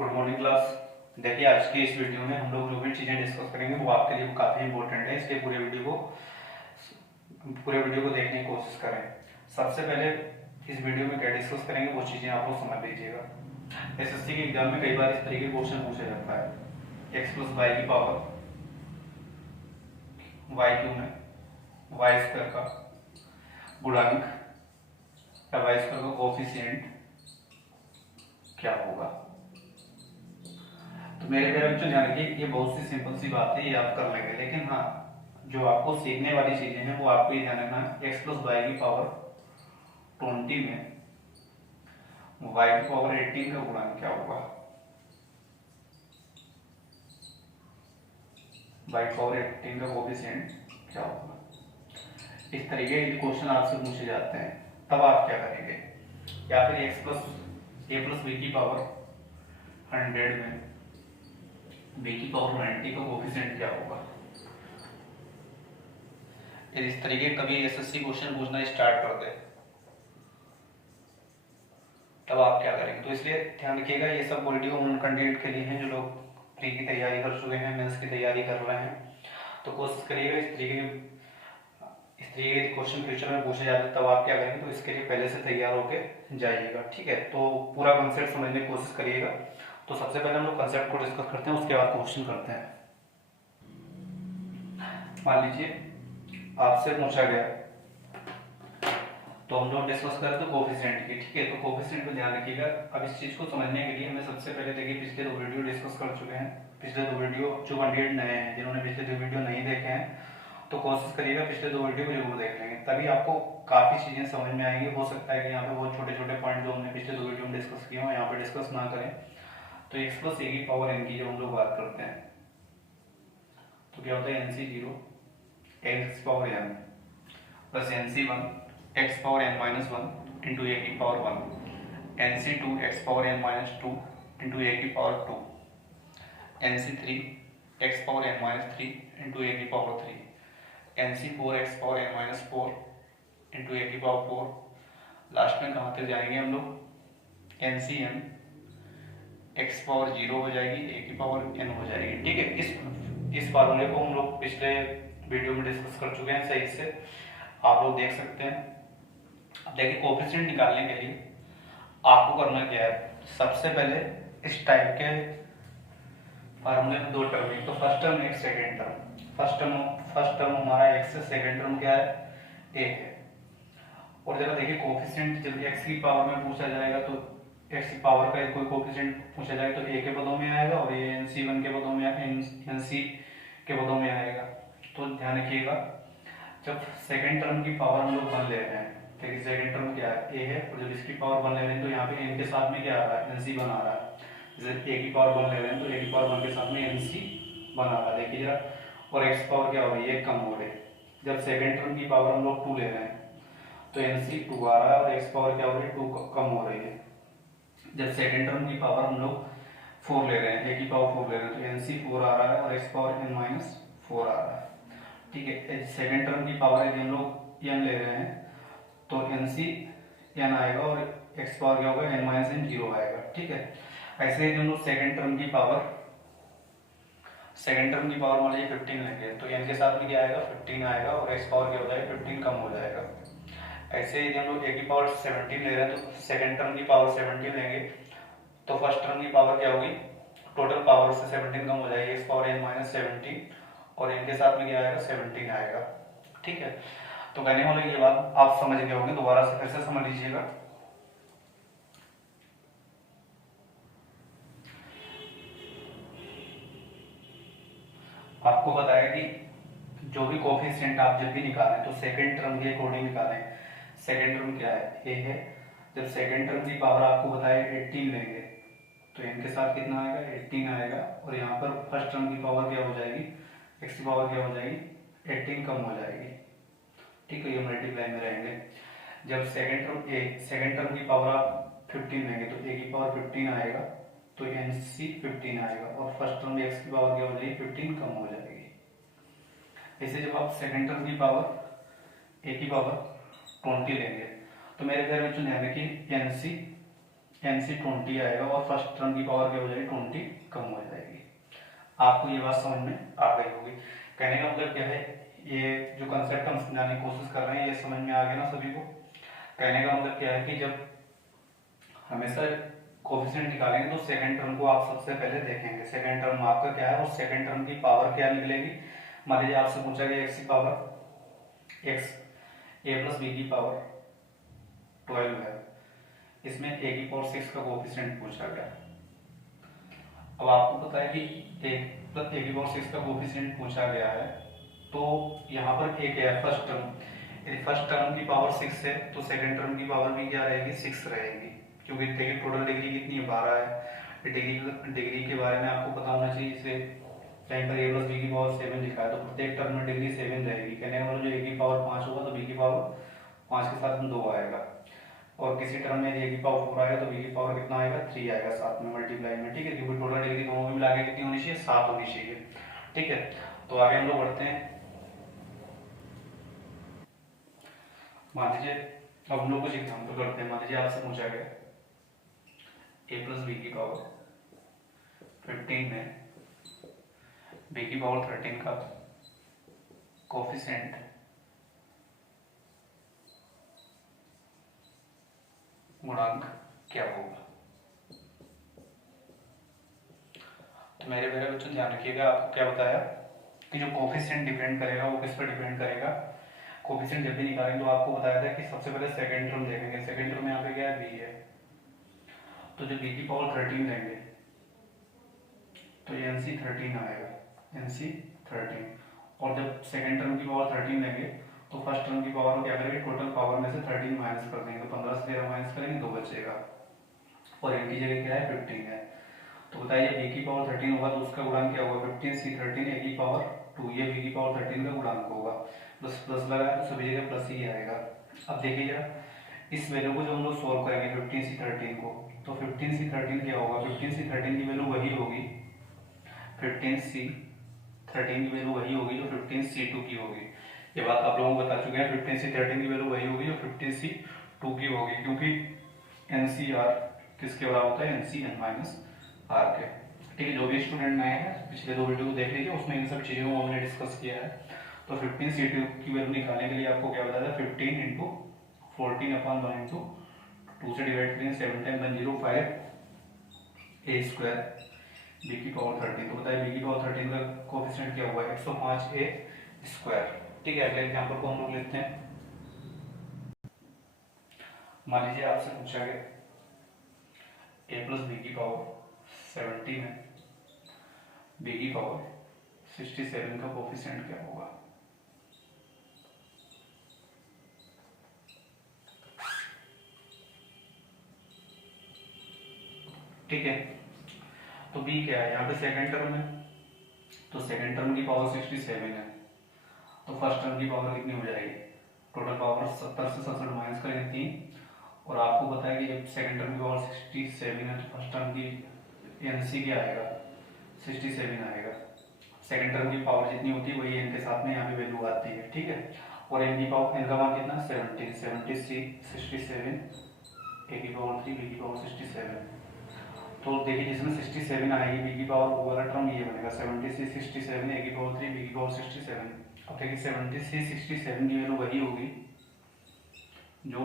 Good morning class. देखिए आज की इस वीडियो में हम लोग जो भी चीज़ें डिस्कस करेंगे वो आपके लिए काफ़ी इंपॉर्टेंट है, इसलिए पूरे वीडियो को देखने की कोशिश करें। सबसे पहले इस वीडियो में क्या डिस्कस करेंगे वो चीज़ें आप लोग समझ लीजिएगा। एसएससी के एग्जाम में कई बार इस तरीके के क्वेश्चन पूछा जाता है। एक्स प्लस वाई की पावर वाई क्यू में वाई स्क्वायर का गुणांक या वाई स्क्वायर का कोफिशिएंट क्या होगा। तो मेरे प्यारे बच्चों ध्यान रखिए, ये बहुत सी सिंपल सी बात है, ये आप कर लेंगे, लेकिन हाँ जो आपको सीखने वाली चीजें हैं वो आपको ये ध्यान रखना है। एक्स प्लस वाई की पावर 20 में वाई की पावर 18 का गुणांक क्या होगा। वाई की पावर 18 का कोफिशिएंट क्या होगा। इस तरीके के क्वेश्चन आपसे पूछे जाते हैं, तब आप क्या करेंगे। या फिर एक्स प्लस ए प्लस बी की पावर 100 में बी की पावर 90 का कोफिशिएंट क्या होगा। इस तरीके कभी एसएससी क्वेश्चन पूछना स्टार्ट कर दे तब आप क्या करेंगे। तो इसलिए ध्यान रखिएगा, ये सब वीडियो उन कैंडिडेट के लिए हैं जो लोग प्री की तैयारी कर चुके हैं, मेंस की तैयारी कर रहे हैं। तो कोशिश करिएगा इस तरीके के क्वेश्चन फ्यूचर में पूछे जाते हैं तब आप क्या करेंगे, तो इसके लिए पहले से तैयार होके जाइएगा। ठीक है, तो पूरा कंसेप्ट समझने की कोशिश करिएगा। तो सबसे पहले हम लोग कंसेप्ट को डिस्कस करते हैं, उसके बाद क्वेश्चन करते हैं। मान लीजिए आपसे पूछा गया, तो हम लोग डिस्कस करते हैं कोफिशिएंट की। ठीक है, तो कोफिशिएंट को ध्यान रखिएगा। अब इस चीज को समझने के लिए हमें सबसे पहले देखिए, पिछले 2 वीडियो डिस्कस कर चुके हैं। पिछले 2 वीडियो जो कैंडिडेट नए हैं, जिन्होंने पिछले 2 वीडियो नहीं देखे हैं, तो कोशिश करिएगा पिछले 2 वीडियो को जरूर देख लेंगे, तभी आपको काफी चीजें समझ में आएंगी। हो सकता है कि यहाँ पे बहुत छोटे छोटे पॉइंट जो हमने पिछले 2 वीडियो में डिस्कस किए हो यहाँ पे डिस्कस ना करें। तो एक्स प्लस ए की पावर एन की जब हम लोग बात करते हैं तो क्या होता है, n c 0 x power n plus n c 1 x power n minus 1 into a की power 1, n c 2 x power n minus 2 into a की power 2, n c 3 x power n minus 3 into a की power 3, n c 4 x power n minus 4 into a की power 4। Last में कहाँ तक जाएंगे हम लोग, N C N X power 0 हो जाएगी, ए की पावर एन हो जाएगी। ठीक है, इस फार्मूले को हम लोग पिछले वीडियो में डिस्कस कर चुके हैं सही से, आप लोग देख सकते हैं। अब देखिए कोफिशिएंट निकालने के लिए आपको करना क्या है, सबसे पहले इस टाइप के फार्मूले में 2 टर्म है, तो फर्स्ट टर्म एक सेकेंड टर्म। फर्स्ट टर्म हमारा एक्स है, सेकेंड टर्म क्या है, ए है। और जरा देखिए कोफिशिएंट जब एक्स की पावर में पूछा जाएगा तो एक्स की पावर का कोई कोफिशिएंट पूछा जाएगा तो ए के पदों में आएगा, और ये एन सी 1 के पदों में, एन सी के पदों में आएगा। तो ध्यान रखिएगा, जब सेकेंड टर्म की पावर हम लोग 1 ले रहे हैं, देखिए सेकेंड टर्म क्या है, ए है, और जब इसकी पावर 1 ले रहे हैं तो यहाँ पे एन के साथ में क्या आ रहा है, एन सी 1 आ रहा है। जैसे ए की पावर 1 ले रहे हैं तो ए की पावर 1 के साथ में एन सी 1 आ रहा है, देखिए जरा। और एक्स पावर क्या हो रही है, कम हो रही है। जब सेकेंड टर्म की पावर हम लोग 2 ले रहे हैं तो एन सी 2 आ रहा है, और एक्स पावर क्या हो रही है, 2 कम हो रही है। जब सेकेंड टर्म की पावर हम लोग 4 ले रहे हैं, ए की पावर 4 ले रहे हैं, तो एन सी 4 आ रहा है और एक्स पावर एन माइनस 4 आ रहा है। ठीक है, सेकेंड टर्म की पावर यदि हम लोग एन ले रहे हैं तो एन सी एन आएगा और एक्स पावर क्या होगा, एन माइनस एन 0 आएगा। ठीक है, ऐसे ही हम लोग सेकेंड टर्म की पावर मान लीजिए 15 लेंगे तो एन के साथ में क्या आएगा, 15 आएगा, और एक्स पावर क्या हो जाएगा, 15 कम हो जाएगा। ऐसे ही हम लोग ए की पावर 17 ले रहे हैं तो सेकेंड टर्म की पावर 17 लेंगे तो फर्स्ट टर्म की पावर क्या होगी, टोटल पावर से 17 कम हो जाएगी, एक्स पावर एन माइनस 17, और इनके साथ में क्या आएगा, 17 आएगा। ठीक है, तो कहने वाले ये बात आप समझ गए होंगे, दोबारा से फिर से समझ लीजिएगा। आपको बताया कि जो भी कोफिशिएंट आप जब भी निकालें तो सेकेंड टर्म के अकॉर्डिंग निकालें। सेकेंड टर्म क्या है, ए है। जब सेकेंड टर्म की पावर आपको बताया 18 लेंगे तो इनके साथ कितना आएगा, 18 आएगा, और यहाँ पर फर्स्ट टर्म की पावर क्या हो जाएगी, एक्स की पावर क्या हो जाएगी, 18 कम हो जाएगी। ठीक है, ये मल्टीप्लाई में रहेंगे। जब सेकेंड टर्म की पावर आप 15 लेंगे तो ए की पावर 15 आएगा, तो एन सी 15 आएगा, और फर्स्ट टर्म एक्स की पावर क्या हो जाएगी, 15 कम हो जाएगी। ऐसे जब आप सेकेंड टर्म की पावर ए की पावर 20 लेंगे तो मेरे प्यारे बच्चों ध्यान रखिए, एन सी एन सी 20 आएगा और फर्स्ट टर्म की पावर क्या हो जाएगी 20 कम हो जाएगी। आपको ये बात समझ में आ गई होगी। कहने का मतलब क्या है, ये जो कंसेप्ट हम समझाने की कोशिश कर रहे हैं ये समझ में आ गया ना सभी को। कहने का मतलब क्या है कि जब हमेशा कोफिशिएंट निकालेंगे तो सेकंड टर्म को आप सबसे पहले देखेंगे, सेकंड टर्म आपका क्या है और सेकंड टर्म की पावर क्या निकलेगी। मान लीजिए आपसे पूछा गया एक्स की पावर एक्स ए प्लस बी की पावर 12 है, इसमें ए की पावर 6 का कोफिशिएंट पूछा गया। अब आपको पता है कि एक प्लस ए की पावर 6 का कोफिशिएंट पूछा गया है, तो यहाँ पर एक है फर्स्ट टर्म, यदि फर्स्ट टर्म की पावर 6 है तो सेकंड टर्म की पावर भी क्या रहेगी 6 रहेगी, क्योंकि देखिए टोटल डिग्री कितनी है 12 है। डिग्री के बारे में आपको पता होना चाहिए, इसे कहीं पर ए प्लस बी की पावर 7 लिखा है तो प्रत्येक टर्म में डिग्री 7 रहेगी। कहने का मतलब जो ए की पावर 5 होगा तो बी की पावर 5 के साथ में 2 आएगा, और किसी टर्म में ए की पावर 4 आएगा तो बी की पावर कितना आएगा 3 आएगा साथ में मल्टीप्लाई में, ठीक है, क्योंकि टोटल डिग्री दोनों में मिला के कितनी होनी चाहिए 7 होनी चाहिए, ठीक है। तो आगे हम लोग बढ़ते हैं। मान लीजिए अब हम लोग कुछ एग्जाम्पल करते हैं। मान लीजिए आपसे पूछा गया ए प्लस बी की पावर 15 में बी की पावर 13 का कोफिशिएंट गुणांक क्या होगा। तो मेरे मेरे बच्चों ध्यान रखिएगा, आपको क्या बताया कि जो कोफिशिएंट डिपेंड करेगा वो किस पर डिपेंड करेगा। कोफिशिएंट जब भी निकालेंगे तो आपको बताया था कि सबसे पहले सेकंड टर्म देखेंगे, सेकंड टर्म यहाँ पे क्या है बी है, तो जो बी की पावर 13 लेंगे तो ये एनसी 13 आएगा, एनसी 13। और जब सेकंड टर्म की पावर 13 लेंगे तो फर्स्ट टर्म की पावर को क्या करेंगे टोटल पावर में से 13 माइनस कर देंगे, तो 15 से 13 माइनस करेंगे 2 बचेगा, और इनकी जगह क्या है 15 है। तो बताइए बी की पावर 13 होगा तो उसका गुणांक क्या होगा 15 सी 13 ए की पावर 2, ये बी की पावर 13 का गुणांक होगा। प्लस प्लस लगा तो सभी जगह प्लस ही आएगा। अब देखिए जरा इस वैल्यू को जब हम लोग सोल्व करेंगे 15 सी 13 को, तो 15 सी 13 क्या होगा, 15 सी 13 की वैल्यू वही होगी 15 सी 13 की वैल्यू वही होगी जो 15 सी 2 की होगी। ये बात आप लोगों को बता चुके हैं, 15 सी 13 की वैल्यू वही होगी जो 15 सी 2 की होगी, क्योंकि एनसीआर किसके बराबर होता है एनसी एन माइनस आर के, ठीक है। जो भी स्टूडेंट नए हैं पिछले 2 वीडियो को देख लीजिए, उसमें इन सब चीज़ों को हमने डिस्कस किया है। तो 15 सी 2 की वैल्यू निकालने के लिए आपको क्या बताया था 15 इंटू 14/1 इंटू 2 से डिवाइड करेंगे 7 टाइम 105 ए स्क्वायर बी की पावर 13। तो बताइए बी की पावर 13 का कोफिशिएंट क्या हुआ 105 ए स्क्वायर, ठीक है। अगले एग्जांपल को हम लोग लेते हैं। मान लीजिए आपसे पूछा गया ए प्लस बी की पावर 70 में बी की पावर 67 का कोफिशिएंट क्या होगा। ठीक है, तो बी क्या है यहाँ पे सेकंड टर्म है, तो सेकंड टर्म की पावर 67 है, तो फर्स्ट टर्म की पावर कितनी हो जाएगी टोटल पावर 70 से 67 माइनस करेंगे 3, और आपको पता है कि जब सेकंड टर्म की पावर 67 है तो फर्स्ट टर्म की एनसी क्या आएगा 67 आएगा। सेकंड टर्म की पावर जितनी होती है वही एन के साथ में यहाँ पे वैल्यू आती है, ठीक है। और एन की पावर एन का मान कितना 70 70 सी 67 ए की पावर 3 बी की पावर 67। तो देखिए जिसमें 67 आएगी बी की पावर वो वाला टर्म ये बनेगा 70 सी 67 ए की पावर 3 बी की पावर 67। अब देखिए 70 सी 67 की वैल्यू वही होगी जो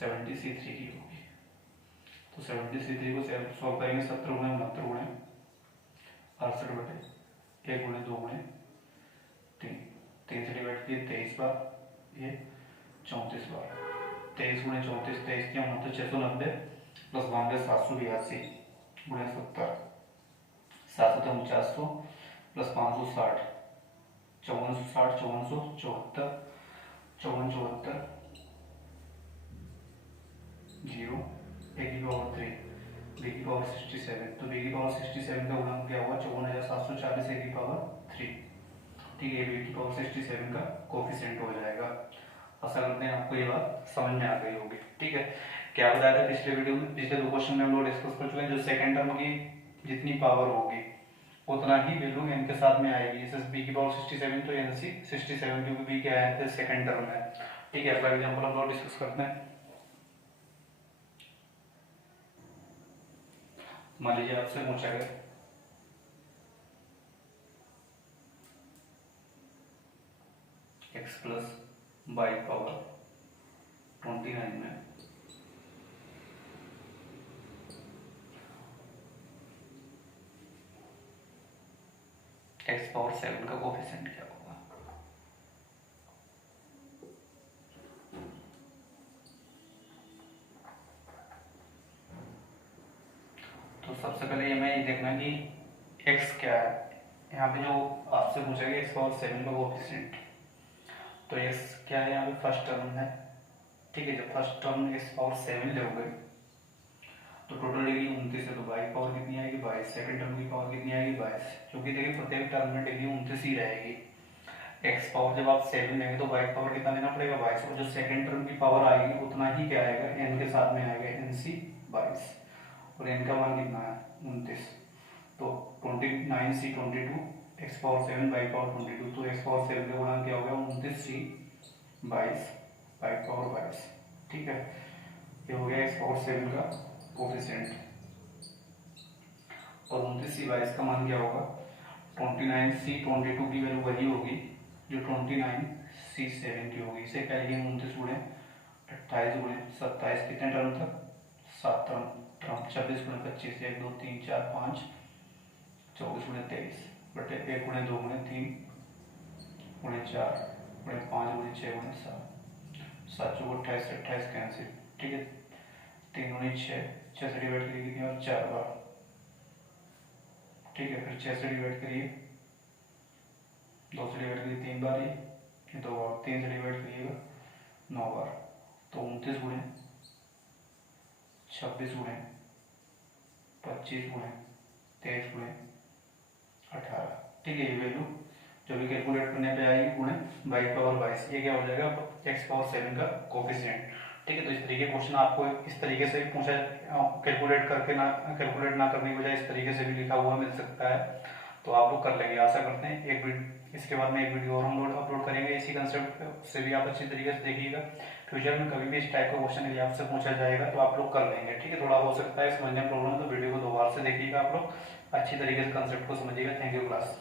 70 सी 3 की होगी, तो 70 सी 3 को सॉल्व करेंगे 70 गुणे 69 गुणे 68 बटे 1 गुणे 2 गुणे 3 से डिवाइड किए 23 बार, ये 34 बार, 23 गुणे 34 23 क्या मतलब 690 प्लस 92 782 गुणे 70 7 4900 प्लस 560 5460 5474 5474 जीरो ए की पावर 3 बी की पावर 67, तो बी की पावर 67 का गुणांक क्या होगा 54740 ए की पावर 3, ठीक है। बी की पावर 67 का कोफिशिएंट हो जाएगा। आशा करते हैं आपको ये बात समझ में आ गई होगी, ठीक है। क्या बताया था पिछले वीडियो में, पिछले 2 क्वेश्चन में हम लोग डिस्कस कर चुके हैं, जो सेकंड टर्म की जितनी पावर होगी उतना ही वैल्यू एन के साथ में आएगी। जैसे बी की पावर 67 तो एन सी 67, क्योंकि बी क्या है सेकंड टर्म है, ठीक है। अगला एग्जांपल हम लोग डिस्कस करते हैं। मान लीजिए आपसे पूछा गया x प्लस बाई पावर 29 में x पावर 7 का कोफिशिएंट क्या होगा। तो सबसे पहले ये मैं ये देखना कि x क्या है। यहाँ पे जो आपसे पूछा गया x पावर 7 का कोफिशिएंट, तो x क्या है यहाँ पे फर्स्ट टर्म है, ठीक है। जब फर्स्ट टर्म x पावर 7 लोगे तो टोटल डिग्री 29 है, तो बाई पावर कितनी आएगी 22। सेकंड टर्म की पावर कितनी आएगी 22, क्योंकि देखिए प्रत्येक टर्म में डिग्री 29 ही रहेगी। x पावर जब आप 7 लेंगे तो बाई पावर कितना लेना पड़ेगा 22, और जो सेकंड टर्म की पावर आएगी उतना ही क्या आएगा n के साथ में आएगा, nc 22, और n का मान कितना है 29। तो 29c 22, x power 7 by power 22, तो x पावर 7 का गुणांक क्या हो गया 29c 22 बाई पावर 22, ठीक है। ये हो गया x पावर 7 का कोफिशिएंट, और 29c 22 का मान क्या होगा 29c 22 की वैल्यू वही होगी जो 29c 7 की होगी। इसे क्या लिखेंगे 29 गुणे 28 गुणे 27, कितने टर्म तक 7 टर्म, 26 गुणे 25, 1 2 3 4 5, 24 गुणे 23 बटे 1 गुणे 2 गुणे 3 गुणे 4 गुणे 5 गुणे 6 गुणे 7, 7 चौक 28, 28 कैंसिल, ठीक है। 3 गुणे 6, 6 से डिवाइड करिए कितनी बार 4 बार, ठीक है। फिर 6 से डिवाइड करिए, 2 से डिवाइड करिए 3 बार, ये 2 बार, 3 से डिवाइड करिएगा 9 बार, तो 29 गुणे 26 गुणे 25 गुणे 23 गुणे 18, ठीक है। ये वैल्यू जो भी कैलकुलेट करने पे आएगी गुणे बाई पावर 22, ये क्या हो जाएगा x पावर 7 का कोफिशिएंट, ठीक है। तो इस तरीके क्वेश्चन आपको इस तरीके से भी पूछा, कैलकुलेट ना करने की बजाय इस तरीके से भी लिखा हुआ मिल सकता है, तो आप लोग कर लेंगे आशा करते हैं। इसके बाद में एक वीडियो और हम अपलोड करेंगे इसी कंसेप्ट से भी, आप अच्छी तरीके से देखिएगा। फ्यूचर में कभी भी इस टाइप का क्वेश्चन यदि आपसे पूछा जाएगा तो आप लोग कर लेंगे, ठीक है। थोड़ा हो सकता है समझने में प्रॉब्लम, तो वीडियो को 2 बार से देखिएगा, आप लोग अच्छी तरीके से कंसेप्ट को समझिएगा। Thank you class.